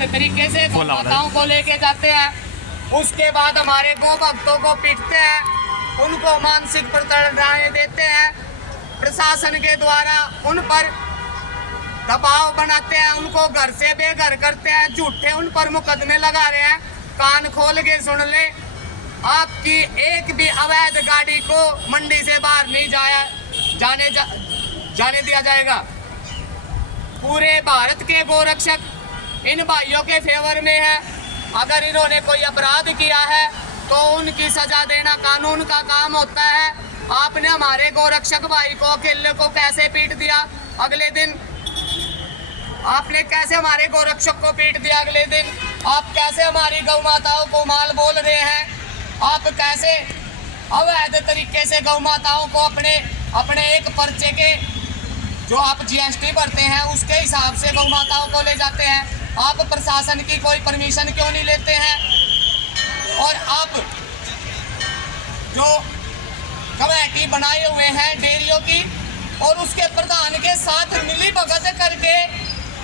अवैध तरीके से गौ माताओं को लेके जाते हैं। उसके बाद हमारे गौ भक्तों को पीटते हैं, उनको मानसिक प्रताड़नाएं देते हैं, प्रशासन के द्वारा उन पर दबाव बनाते हैं, उनको घर से बेघर करते हैं, झूठे उन पर मुकदमे लगा रहे हैं। कान खोल के सुन ले, आपकी एक भी अवैध गाड़ी को मंडी से बाहर नहीं जाने दिया जाएगा। पूरे भारत के गोरक्षक इन भाइयों के फेवर में है। अगर इन्होंने कोई अपराध किया है तो उनकी सजा देना कानून का काम होता है। आपने हमारे गोरक्षक भाई को अकेले को कैसे पीट दिया, अगले दिन आपने कैसे हमारे गोरक्षक को पीट दिया, अगले दिन आप कैसे हमारी गौ माताओं को माल बोल रहे हैं, आप कैसे अवैध तरीके से गौ माताओं को अपने एक पर्चे के जो आप जीएसटी भरते हैं उसके हिसाब से गौ माताओं को ले जाते हैं। आप प्रशासन की कोई परमिशन क्यों नहीं लेते हैं? और आप जो कमेटी बनाए हुए हैं डेयरियों की और उसके प्रधान के साथ मिली भगत करके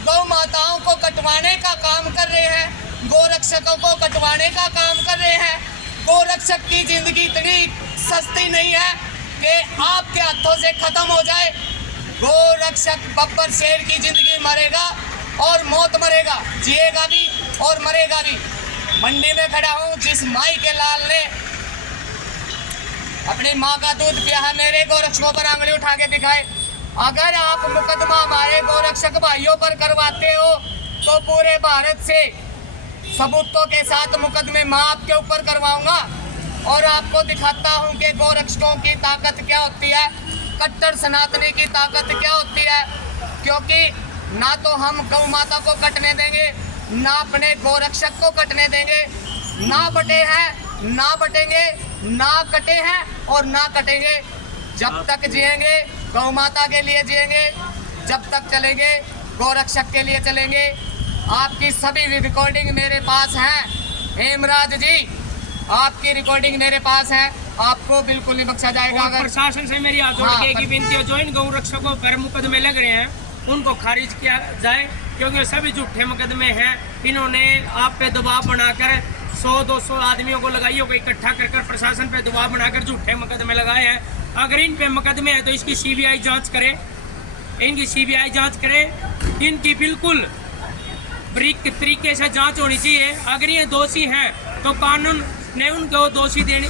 गौ माताओं को कटवाने का काम कर रहे हैं, गोरक्षकों को कटवाने का काम कर रहे हैं। गोरक्षक की जिंदगी इतनी सस्ती नहीं है कि आपके हाथों से खत्म हो जाए। गोरक्षक बब्बर शेर की जिंदगी मरेगा और मौत मरेगा, जिएगा भी और मरेगा भी। मंडी में खड़ा हूँ, जिस माई के लाल ने अपनी माँ का दूध पिया है, मेरे गोरक्षकों पर आंगली उठा के दिखाए। अगर आप मुकदमा हमारे गोरक्षक भाइयों पर करवाते हो तो पूरे भारत से सबूतों के साथ मुकदमे मैं आपके ऊपर करवाऊंगा और आपको दिखाता हूं कि गोरक्षकों की ताकत क्या होती है, कट्टर सनातनी की ताकत क्या होती है। क्योंकि ना तो हम गौ माता को कटने देंगे, ना अपने गोरक्षक को कटने देंगे। ना बटे हैं, ना बटेंगे, ना कटे हैं और ना कटेंगे। जब तक जिएंगे गौ माता के लिए जिएंगे, जब तक चलेंगे गोरक्षक के लिए चलेंगे। आपकी सभी रिकॉर्डिंग मेरे पास हैं, हेमराज जी आपकी रिकॉर्डिंग मेरे पास है, आपको बिल्कुल नहीं बख्शा जाएगा। अगर प्रशासन से मेरी हाथ जोड़ के एक ही विनती है, जो इन गौ रक्षकों पर मुकदमे लग रहे हैं उनको खारिज किया जाए, क्योंकि सभी झूठे मुकदमे हैं। इन्होंने आप पे दबाव बनाकर 100-200 आदमियों को लगाइयों को इकट्ठा कर प्रशासन पे दबाव बनाकर झूठे मुकदमे लगाए हैं। अगर इन पे मुकदमे हैं तो इसकी सीबीआई जांच करे, इनकी सीबीआई जांच करे, इनकी बिल्कुल बारीक तरीके से जांच होनी चाहिए। अगर ये दोषी हैं तो कानून ने उनको दोषी देने,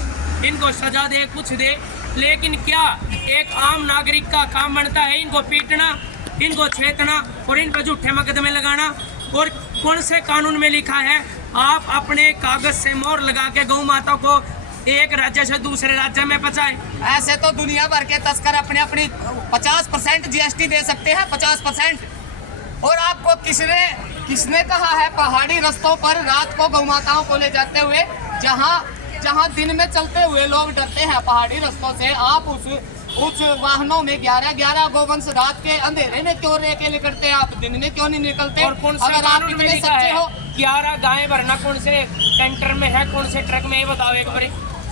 इनको सजा दे, कुछ दे। लेकिन क्या एक आम नागरिक का काम बनता है इनको पीटना, इनको छेतना और इन पर झूठे मुकदमे लगाना? और कौन से कानून में लिखा है आप अपने कागज से मोहर लगा के गौ माता को एक राज्य से दूसरे राज्य में पहुंचाए? ऐसे तो दुनिया भर के तस्कर अपनी 50% जीएसटी दे सकते हैं, 50%। और आपको किसने कहा है पहाड़ी रास्तों पर रात को गौ माताओं को ले जाते हुए, जहां दिन में चलते हुए लोग डरते हैं पहाड़ी रास्तों से, आप उस वाहनों में 11 गोवंश रात के अंधेरे में क्यों लेके निकलते हैं? आप दिन में क्यों नहीं निकलते? और कौन से अगर आप इतने सच्चे हो, 11 गायें भरना कौन से टैंकर में है, कौन से ट्रक में, ये बताओ एक बार।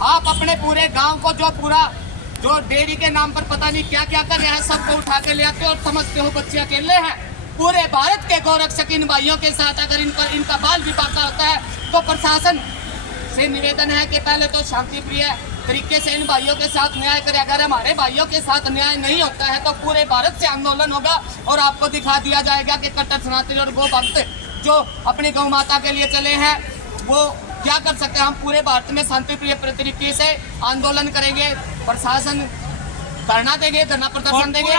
आप अपने पूरे गांव को जो डेयरी के नाम पर पता नहीं क्या क्या कर रहे हैं, सबको उठा के ले आते हो और समझते हो बच्चे अकेले हैं। पूरे भारत के गोरक्षक इन भाइयों के साथ अगर इनका बाल भी पाका होता है तो प्रशासन से निवेदन है कि पहले तो शांतिप्रिय तरीके से इन भाइयों के साथ न्याय करें। अगर हमारे भाइयों के साथ न्याय नहीं होता है तो पूरे भारत से आंदोलन होगा और आपको दिखा दिया जाएगा कि कट्टर सनातनी और गौ भक्त जो अपनी गौ माता के लिए चले हैं वो क्या कर सकते हैं। हम पूरे भारत में शांतिप्रिय तरीके से आंदोलन करेंगे, प्रशासन धरना देंगे, धरना प्रदर्शन देंगे।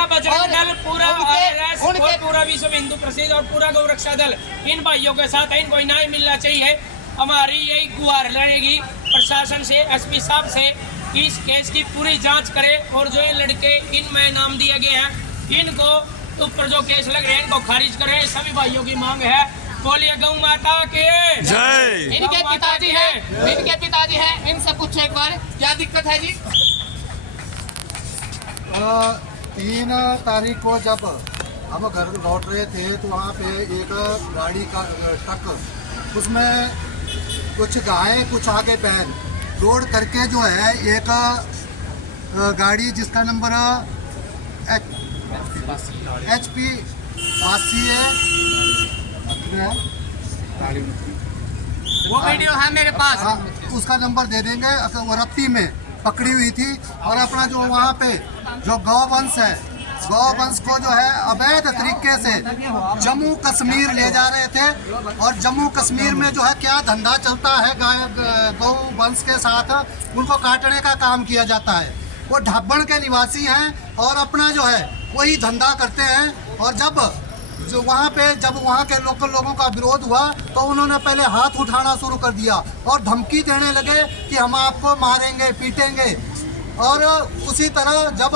पूरा विश्व हिंदू प्रसिद्ध और पूरा गौ रक्षा दल इन भाइयों के साथ है, इनको न्याय मिलना चाहिए। हमारी यही गुहार रहेगी प्रशासन से, एसपी साहब से, इस केस की पूरी जांच करे और जो ये लड़के इनमें नाम दिए गए हैं इनको ऊपर जो केस लग रहे हैं इनको खारिज करें। सभी भाइयों की मांग है। बोलिए गौ माता के जय। इनके पिताजी हैं, इनसे पूछो एक बार क्या दिक्कत है जी? 3 तारीख को जब हम घर लौट रहे थे तो वहाँ पे एक गाड़ी का ट्रक, उसमें कुछ गायें कुछ आगे बैल लोड करके जो है एक गाड़ी जिसका नंबर HP 82 है वो वीडियो है मेरे पास। हाँ, उसका नंबर दे देंगे। वो रत्ती में पकड़ी हुई थी और अपना जो वहाँ पे जो गौवंश है, गौवंश को जो है अवैध तरीके से जम्मू कश्मीर ले जा रहे थे। और जम्मू कश्मीर में जो है क्या धंधा चलता है गौ वंश के साथ, उनको काटने का काम किया जाता है। वो ढाबण के निवासी हैं और अपना जो है वही धंधा करते हैं। और जब वहाँ के लोकल लोगों का विरोध हुआ तो उन्होंने पहले हाथ उठाना शुरू कर दिया और धमकी देने लगे कि हम आपको मारेंगे, पीटेंगे। और उसी तरह जब